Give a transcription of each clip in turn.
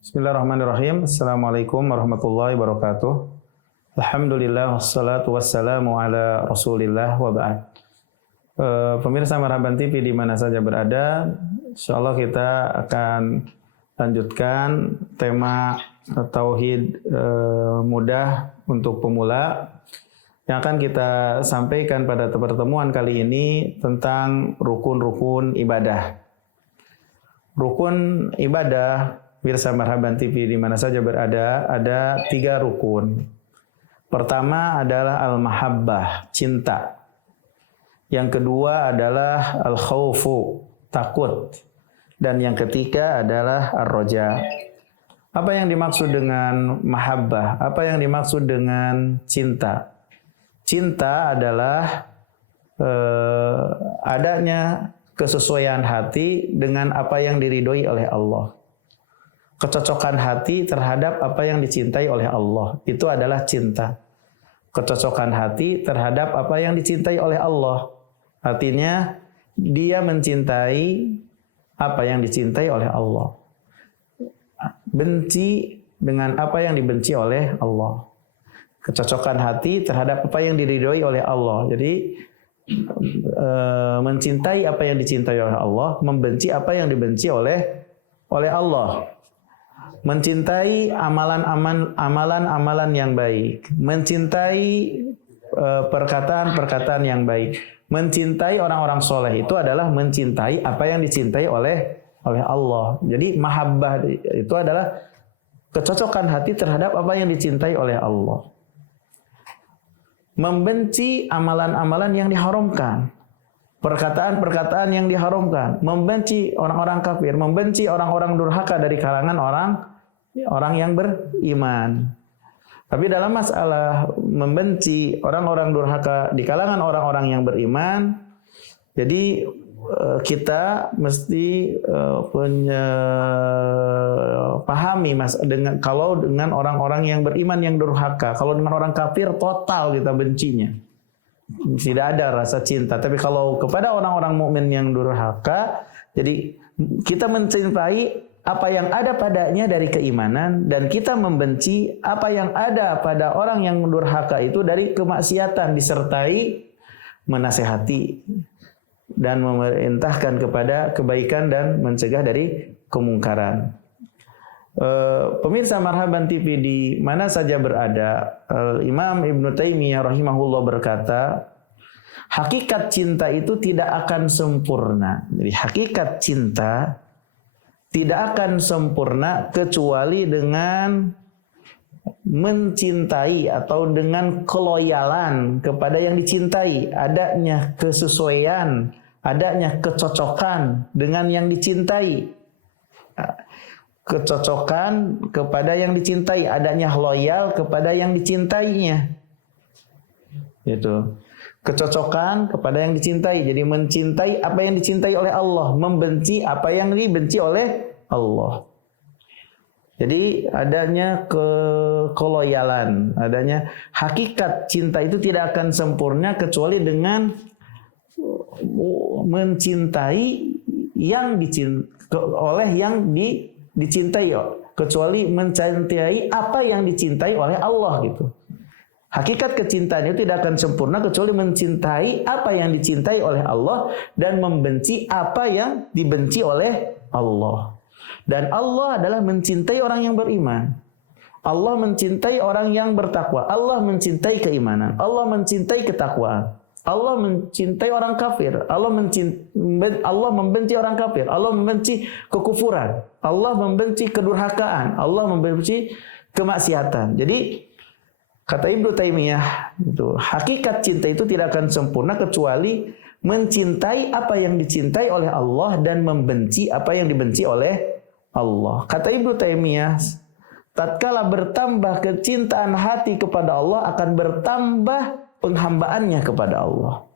Bismillahirrahmanirrahim. Assalamualaikum warahmatullahi wabarakatuh. Alhamdulillah wassalatu wassalamu ala Rasulillah wa ba'd. Pemirsa Marhaban TV di mana saja berada, insyaallah kita akan lanjutkan tema tauhid mudah untuk pemula yang akan kita sampaikan pada pertemuan kali ini tentang rukun-rukun ibadah. Rukun ibadah, pemirsa Marhaban TV di mana saja berada, ada 3 rukun. Pertama adalah al-mahabbah, cinta. Yang kedua adalah al-khawfu, takut. Dan yang ketiga adalah ar-roja. Apa yang dimaksud dengan mahabbah? Apa yang dimaksud dengan cinta? Cinta adalah adanya kesesuaian hati dengan apa yang diridhoi oleh Allah. Kecocokan hati terhadap apa yang dicintai oleh Allah. Itu adalah cinta. Kecocokan hati terhadap apa yang dicintai oleh Allah. Artinya dia mencintai apa yang dicintai oleh Allah. Benci dengan apa yang dibenci oleh Allah. Kecocokan hati terhadap apa yang diridhoi oleh Allah. Jadi mencintai apa yang dicintai oleh Allah, membenci apa yang dibenci oleh Allah. Mencintai amalan-amalan yang baik, mencintai perkataan-perkataan yang baik, mencintai orang-orang soleh itu adalah mencintai apa yang dicintai oleh Allah. Jadi mahabbah itu adalah kecocokan hati terhadap apa yang dicintai oleh Allah. Membenci amalan-amalan yang diharamkan, perkataan-perkataan yang diharamkan, membenci orang-orang kafir, membenci orang-orang durhaka dari kalangan orang yang beriman. Tapi dalam masalah membenci orang-orang durhaka di kalangan orang-orang yang beriman, jadi kita mesti pahami kalau dengan orang-orang yang beriman yang durhaka, kalau dengan orang kafir total kita bencinya. Tidak ada rasa cinta. Tapi kalau kepada orang-orang mukmin yang durhaka, jadi kita mencintai apa yang ada padanya dari keimanan dan kita membenci apa yang ada pada orang yang durhaka itu dari kemaksiatan disertai menasehati dan memerintahkan kepada kebaikan dan mencegah dari kemungkaran. Pemirsa Marhaban TV di mana saja berada, Imam Ibnu Taimiyah rahimahullah berkata, hakikat cinta itu tidak akan sempurna. Jadi hakikat cinta tidak akan sempurna kecuali dengan mencintai atau dengan keloyalan kepada yang dicintai, adanya kesesuaian, adanya kecocokan dengan yang dicintai. Kecocokan kepada yang dicintai, adanya loyal kepada yang dicintainya. Itu. Kecocokan kepada yang dicintai. Jadi mencintai apa yang dicintai oleh Allah, membenci apa yang dibenci oleh Allah. Jadi adanya keloyalan, adanya hakikat cinta itu tidak akan sempurna kecuali dengan mencintai yang oleh yang dicintai, kecuali mencintai apa yang dicintai oleh Allah gitu. Hakikat kecintaan itu tidak akan sempurna kecuali mencintai apa yang dicintai oleh Allah dan membenci apa yang dibenci oleh Allah. Dan Allah adalah mencintai orang yang beriman. Allah mencintai orang yang bertakwa. Allah mencintai keimanan. Allah mencintai ketakwaan. Allah mencintai orang kafir. Allah membenci orang kafir. Allah membenci kekufuran. Allah membenci kedurhakaan. Allah membenci kemaksiatan. Jadi kata Ibnu Taimiyah, itu hakikat cinta itu tidak akan sempurna kecuali mencintai apa yang dicintai oleh Allah dan membenci apa yang dibenci oleh Allah. Kata Ibnu Taimiyah, tatkala bertambah kecintaan hati kepada Allah akan bertambah penghambaannya kepada Allah.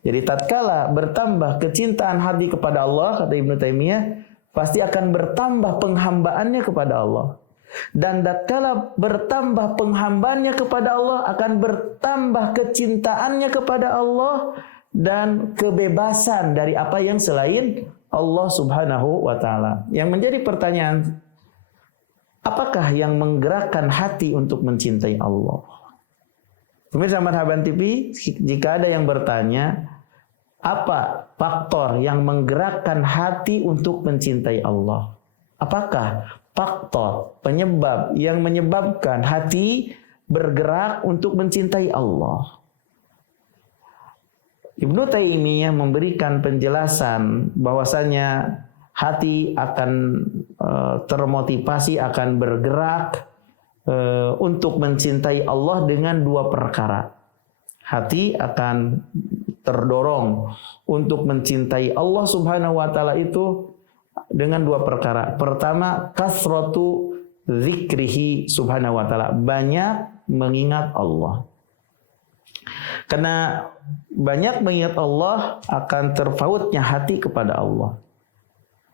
Jadi tatkala bertambah kecintaan hati kepada Allah, kata Ibnu Taimiyah, pasti akan bertambah penghambaannya kepada Allah. Dan tatkala bertambah penghambaannya kepada Allah akan bertambah kecintaannya kepada Allah dan kebebasan dari apa yang selain Allah Subhanahu wa taala. Yang menjadi pertanyaan apakah yang menggerakkan hati untuk mencintai Allah? Pemirsa Marhaban TV, jika ada yang bertanya, apa faktor yang menggerakkan hati untuk mencintai Allah? Apakah faktor penyebab yang menyebabkan hati bergerak untuk mencintai Allah? Ibnu Taimiyah memberikan penjelasan bahwasanya hati akan termotivasi, akan bergerak untuk mencintai Allah dengan dua perkara. Hati akan terdorong untuk mencintai Allah Subhanahu wa taala itu dengan dua perkara. Pertama, kasratu zikrihi subhanahu wa taala, banyak mengingat Allah. Karena banyak mengingat Allah akan terpautnya hati kepada Allah.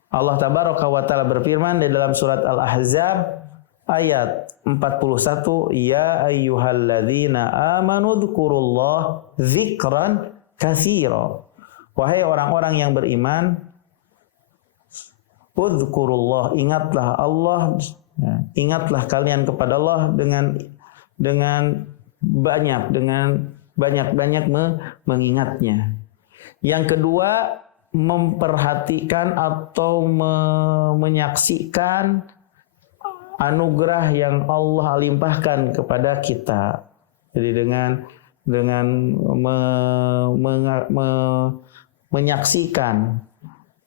Allah tabaraka wa taala berfirman di dalam surat Al-Ahzab ayat 41, ya ayyuhalladzina amanu dzkurullah dzikran katsira. Wahai orang-orang yang beriman, udzkurullah, ingatlah Allah, ingatlah kalian kepada Allah dengan banyak mengingatnya. Yang kedua, memperhatikan atau menyaksikan anugerah yang Allah limpahkan kepada kita. Jadi dengan menyaksikan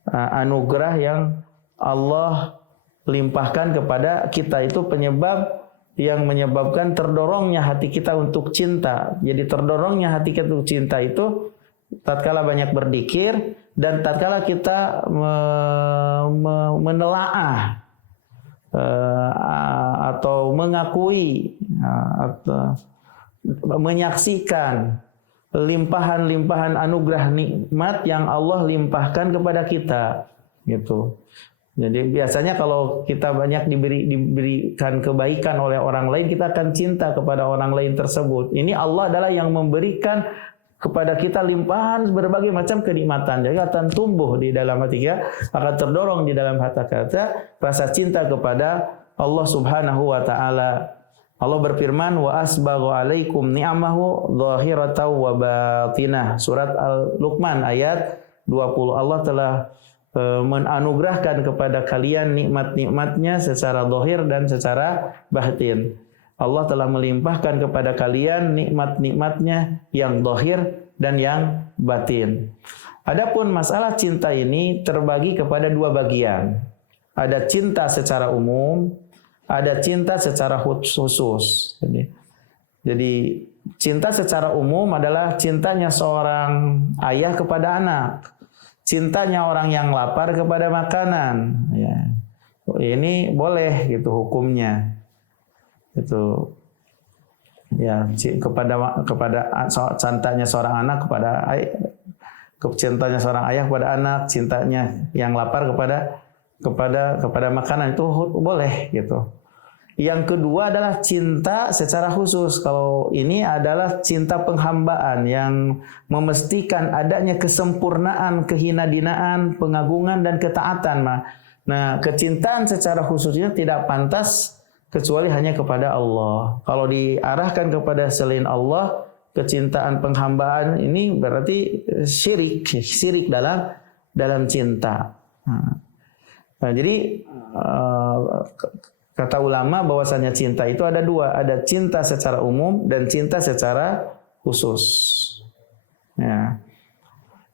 anugerah yang Allah limpahkan kepada kita, itu penyebab yang menyebabkan terdorongnya hati kita untuk cinta. Jadi terdorongnya hati kita untuk cinta itu tatkala banyak berzikir dan tatkala kita menelaah atau mengakui atau menyaksikan limpahan-limpahan anugerah nikmat yang Allah limpahkan kepada kita, gitu. Jadi biasanya kalau kita banyak diberikan kebaikan oleh orang lain, kita akan cinta kepada orang lain tersebut. Ini Allah adalah yang memberikan kepada kita limpahan berbagai macam kenikmatan. Jadi akan tumbuh di dalam hati kita, akan terdorong di dalam hati kita rasa cinta kepada Allah Subhanahu wa taala. Allah berfirman, wa asbaghu alaikum ni'amahu zahiratan wa batinah. Surat Al-Luqman ayat 20. Allah telah menanugerahkan kepada kalian nikmat-nikmatnya secara zahir dan secara batin. Allah telah melimpahkan kepada kalian nikmat-nikmatnya yang zahir dan yang batin. Adapun masalah cinta ini terbagi kepada dua bagian. Ada cinta secara umum, ada cinta secara khusus. Jadi cinta secara umum adalah cintanya seorang ayah kepada anak. Cintanya orang yang lapar kepada makanan, ya. Ini boleh gitu hukumnya. Itu ya, kepada cintanya seorang anak kepada cintanya seorang ayah kepada anak, cintanya yang lapar kepada makanan, itu boleh gitu. Yang kedua adalah cinta secara khusus. Kalau ini adalah cinta penghambaan yang memastikan adanya kesempurnaan, kehinadinaan, pengagungan dan ketaatan. Nah, kecintaan secara khususnya tidak pantas kecuali hanya kepada Allah. Kalau diarahkan kepada selain Allah, kecintaan penghambaan ini berarti syirik dalam cinta. Nah, jadi kata ulama bahwasanya cinta itu ada dua, ada cinta secara umum dan cinta secara khusus. Ya.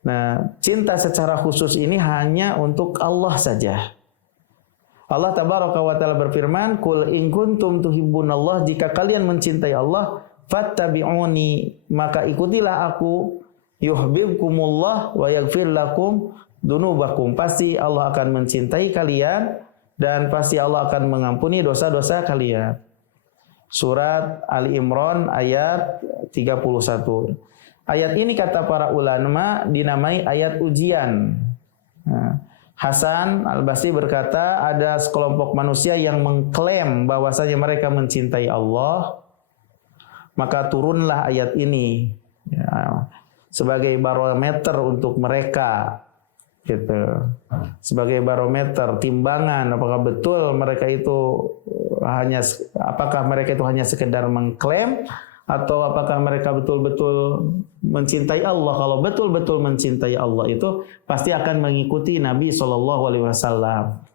Nah, cinta secara khusus ini hanya untuk Allah saja. Allah tabaraka wa taala berfirman, "Qul in kuntum tuhibbunallah," jika kalian mencintai Allah, fattabi'uni, maka ikutilah aku, yuhibbukumullah wa yaghfir lakum dunubakum. Pasti Allah akan mencintai kalian dan pasti Allah akan mengampuni dosa-dosa kalian. Surat Ali Imran ayat 31. Ayat ini kata para ulama dinamai ayat ujian. Nah, Hasan Al-Basri berkata, ada sekelompok manusia yang mengklaim bahwasanya mereka mencintai Allah, maka turunlah ayat ini ya, sebagai barometer untuk mereka. Gitu. Sebagai barometer, timbangan apakah betul mereka itu apakah mereka itu hanya sekedar mengklaim atau apakah mereka betul-betul mencintai Allah? Kalau betul-betul mencintai Allah itu pasti akan mengikuti Nabi sallallahu alaihi wasallam.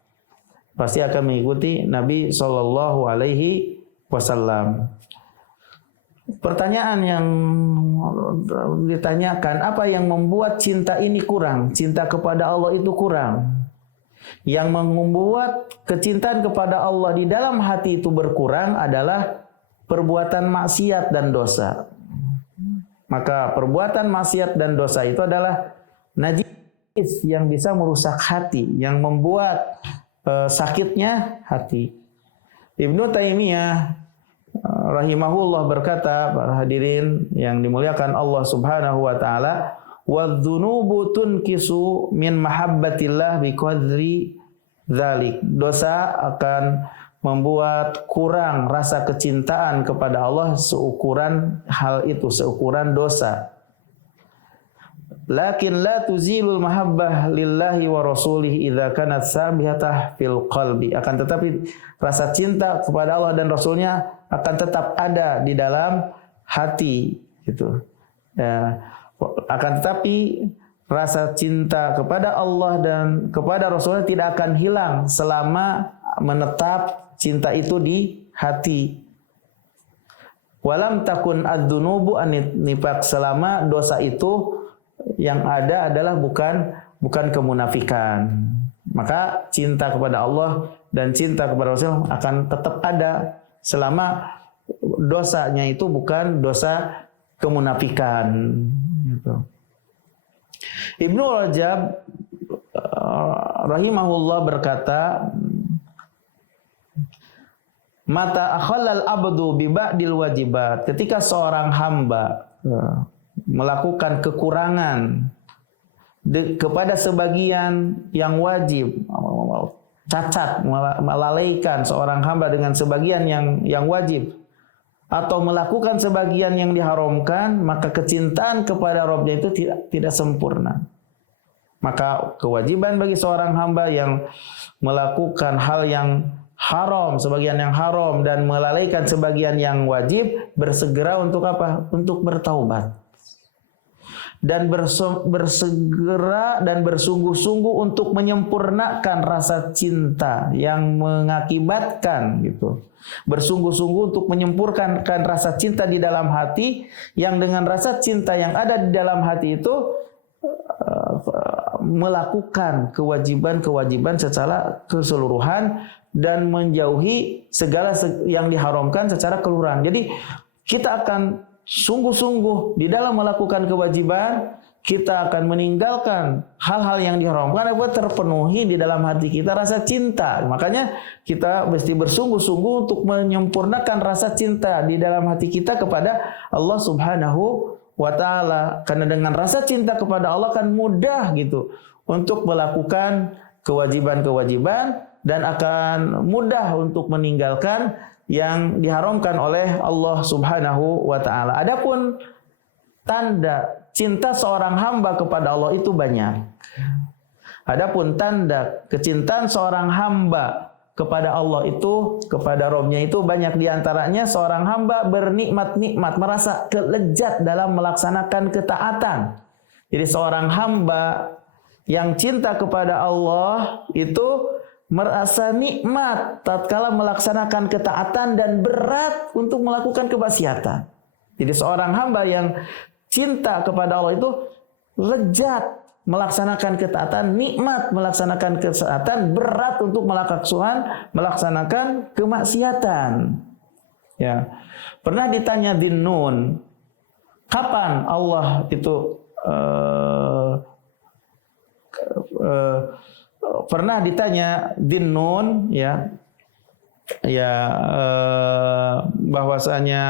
Pasti akan mengikuti Nabi sallallahu alaihi wasallam. Pertanyaan yang ditanyakan, apa yang membuat cinta ini kurang? Cinta kepada Allah itu kurang. Yang membuat kecintaan kepada Allah di dalam hati itu berkurang adalah perbuatan maksiat dan dosa. Maka perbuatan maksiat dan dosa itu adalah najis yang bisa merusak hati, yang membuat sakitnya hati. Ibnu Taimiyah rahimahullah berkata, para hadirin yang dimuliakan Allah Subhanahu wa taala, wadzunubu tunkisu min mahabbatillah biqadri dzalik. Dosa akan membuat kurang rasa kecintaan kepada Allah seukuran hal itu, seukuran dosa. Lakin la tuzilul mahabbah lillahi wa rasulih idza kanat sabihatah fil qalbi. Akan tetapi rasa cinta kepada Allah dan Rasulnya akan tetap ada di dalam hati, gitu. Ya, akan tetapi rasa cinta kepada Allah dan kepada Rasulnya tidak akan hilang selama menetap cinta itu di hati. Walam takun ad-dunubu an-nifaq, selama dosa itu yang ada adalah bukan kemunafikan. Maka cinta kepada Allah dan cinta kepada Rasul akan tetap ada selama dosanya itu bukan dosa kemunafikan. Gitu. Ibnu Rajab rahimahullah berkata, mata akhallal abdu bi ba'dil wajibat, ketika seorang hamba melakukan kekurangan kepada sebagian yang wajib, cacat, melalaikan seorang hamba dengan sebagian yang wajib, atau melakukan sebagian yang diharamkan, maka kecintaan kepada Rabbnya itu tidak sempurna. Maka kewajiban bagi seorang hamba yang melakukan hal yang haram, sebagian yang haram, dan melalaikan sebagian yang wajib, bersegera untuk apa? Untuk bertaubat. Dan bersegera dan bersungguh-sungguh untuk menyempurnakan rasa cinta yang mengakibatkan, gitu. Bersungguh-sungguh untuk menyempurnakan rasa cinta di dalam hati, yang dengan rasa cinta yang ada di dalam hati itu melakukan kewajiban-kewajiban secara keseluruhan dan menjauhi segala yang diharamkan secara keseluruhan. Jadi kita akan sungguh-sungguh di dalam melakukan kewajiban, kita akan meninggalkan hal-hal yang diharamkan agar terpenuhi di dalam hati kita rasa cinta. Makanya kita mesti bersungguh-sungguh untuk menyempurnakan rasa cinta di dalam hati kita kepada Allah Subhanahu wa ta'ala. Karena dengan rasa cinta kepada Allah kan mudah, gitu, untuk melakukan kewajiban-kewajiban dan akan mudah untuk meninggalkan yang diharamkan oleh Allah Subhanahu wa ta'ala. Adapun tanda cinta seorang hamba kepada Allah itu banyak. Adapun tanda kecintaan seorang hamba kepada Allah itu, kepada Rabbnya itu banyak. Di antaranya seorang hamba bernikmat-nikmat, merasa kelezat dalam melaksanakan ketaatan. Jadi seorang hamba yang cinta kepada Allah itu merasa nikmat tatkala melaksanakan ketaatan dan berat untuk melakukan kemaksiatan. Jadi seorang hamba yang cinta kepada Allah itu lezat melaksanakan ketaatan, nikmat melaksanakan ketaatan, berat untuk melaksanakan kemaksiatan. Ya. Pernah ditanya Dhinnun, kapan Allah itu pernah ditanya Dhinnun, bahwasanya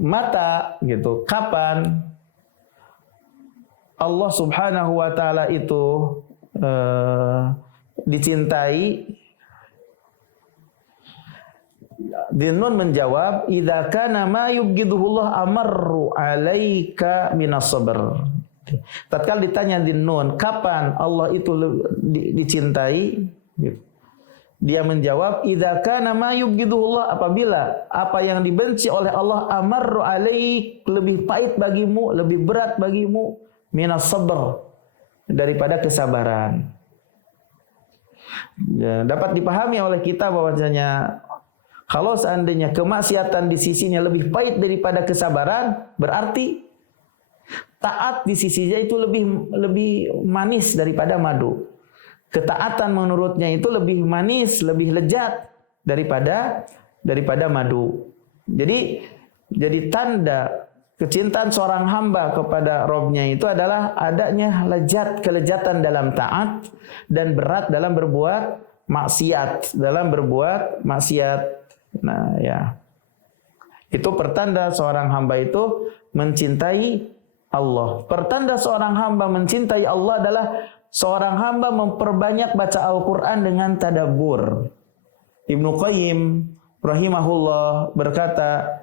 mata, gitu, kapan Allah Subhanahu wa ta'ala itu dicintai. Dhinnun menjawab, idza kana ma yubghiduhullah amarru 'alaika minas sabr. Tatkala ditanya Dhinnun, kapan Allah itu dicintai? Dia menjawab, idza kana ma yubghiduhullah, apabila apa yang dibenci oleh Allah amarru alaik, lebih pahit bagimu, lebih berat bagimu, minas sabr, daripada kesabaran. Ya, dapat dipahami oleh kita bahwasanya kalau seandainya kemaksiatan di sisinya lebih pahit daripada kesabaran, berarti taat di sisinya itu lebih manis daripada madu. Ketaatan menurutnya itu lebih manis, lebih lezat daripada madu. Jadi tanda kecintaan seorang hamba kepada Robnya itu adalah adanya kelezatan dalam taat dan berat dalam berbuat maksiat, Nah, ya. Itu pertanda seorang hamba itu mencintai Allah. Pertanda seorang hamba mencintai Allah adalah seorang hamba memperbanyak baca Al-Quran dengan tadabbur. Ibnu Qayyim rahimahullah berkata,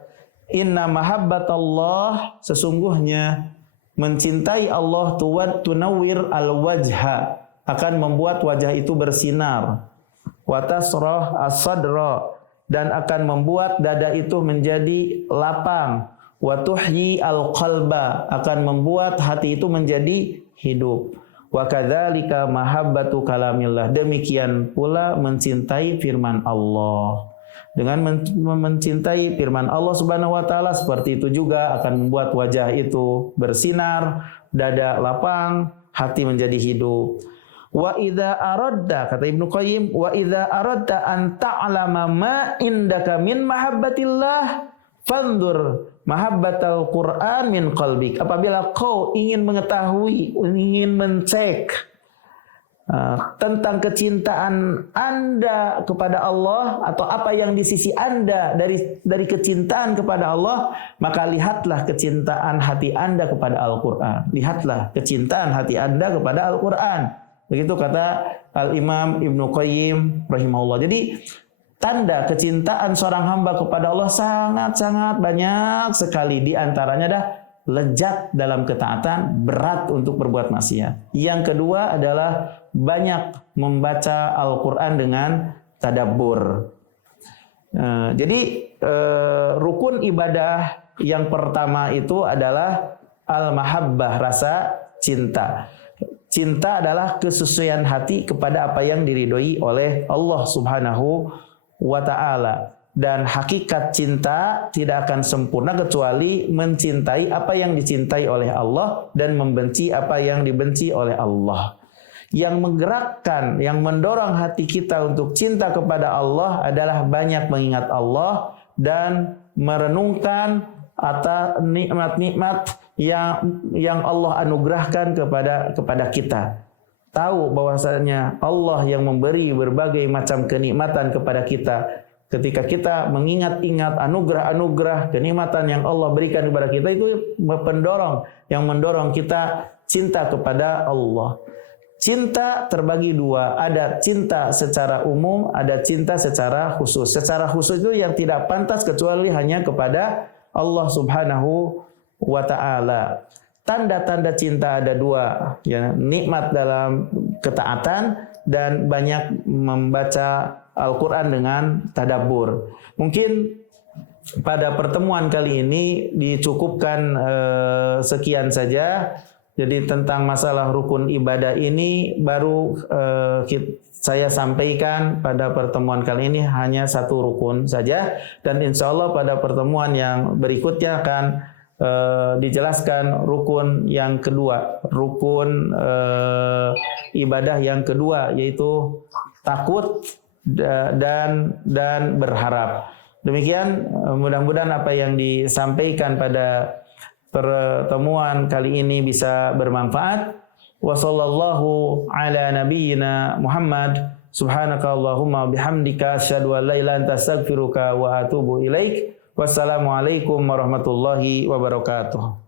inna mahabbatallah, sesungguhnya mencintai Allah tunawwir al-wajha, akan membuat wajah itu bersinar. Wa tasrah as-sadra, dan akan membuat dada itu menjadi lapang. Wa tuhyi al-qalba, akan membuat hati itu menjadi hidup. Wa kadzalika mahabbatu kalamillah, demikian pula mencintai firman Allah. Dengan mencintai firman Allah Subhanahu wa taala, seperti itu juga akan membuat wajah itu bersinar, dada lapang, hati menjadi hidup. Wa idza aradda, kata Ibnu Qayyim, wa idza aradda an ta'lama ma indaka min mahabbatillah fanzur mahabbatal Qur'an min qalbik. Apabila kau ingin mengetahui, ingin mencek tentang kecintaan Anda kepada Allah, atau apa yang di sisi Anda dari kecintaan kepada Allah, maka lihatlah kecintaan hati Anda kepada Al-Qur'an. Lihatlah kecintaan hati Anda kepada Al-Qur'an. Begitu kata Al-Imam Ibnu Qayyim rahimahullah. Jadi tanda kecintaan seorang hamba kepada Allah sangat-sangat banyak sekali. Di antaranya adalah lezat dalam ketaatan, berat untuk berbuat maksiat. Yang kedua adalah banyak membaca Al-Quran dengan tadabbur. Jadi rukun ibadah yang pertama itu adalah al-mahabbah, rasa cinta. Cinta adalah kesesuaian hati kepada apa yang diridhoi oleh Allah Subhanahu wa ta'ala. Dan hakikat cinta tidak akan sempurna kecuali mencintai apa yang dicintai oleh Allah dan membenci apa yang dibenci oleh Allah. Yang menggerakkan, yang mendorong hati kita untuk cinta kepada Allah adalah banyak mengingat Allah dan merenungkan atas nikmat-nikmat yang Allah anugerahkan kepada kita. Tahu bahwasanya Allah yang memberi berbagai macam kenikmatan kepada kita. Ketika kita mengingat-ingat anugerah-anugerah, kenikmatan yang Allah berikan kepada kita, itu yang mendorong kita cinta kepada Allah. Cinta terbagi dua, ada cinta secara umum, ada cinta secara khusus. Secara khusus itu yang tidak pantas kecuali hanya kepada Allah Subhanahu wa ta'ala. Tanda-tanda cinta ada dua, ya, nikmat dalam ketaatan dan banyak membaca Al-Quran dengan tadabbur. Mungkin pada pertemuan kali ini dicukupkan sekian saja. Jadi tentang masalah rukun ibadah ini baru saya sampaikan pada pertemuan kali ini hanya satu rukun saja. Dan insya Allah pada pertemuan yang berikutnya akan dijelaskan rukun yang kedua, rukun ibadah yang kedua, yaitu takut dan berharap. Demikian, mudah-mudahan apa yang disampaikan pada pertemuan kali ini bisa bermanfaat. Wa sallallahu ala nabiyyina Muhammad. Subhanakallahumma bihamdika asyhadu an la ilaha illa anta astaghfiruka wa atubu ilaik. Wassalamualaikum warahmatullahi wabarakatuh.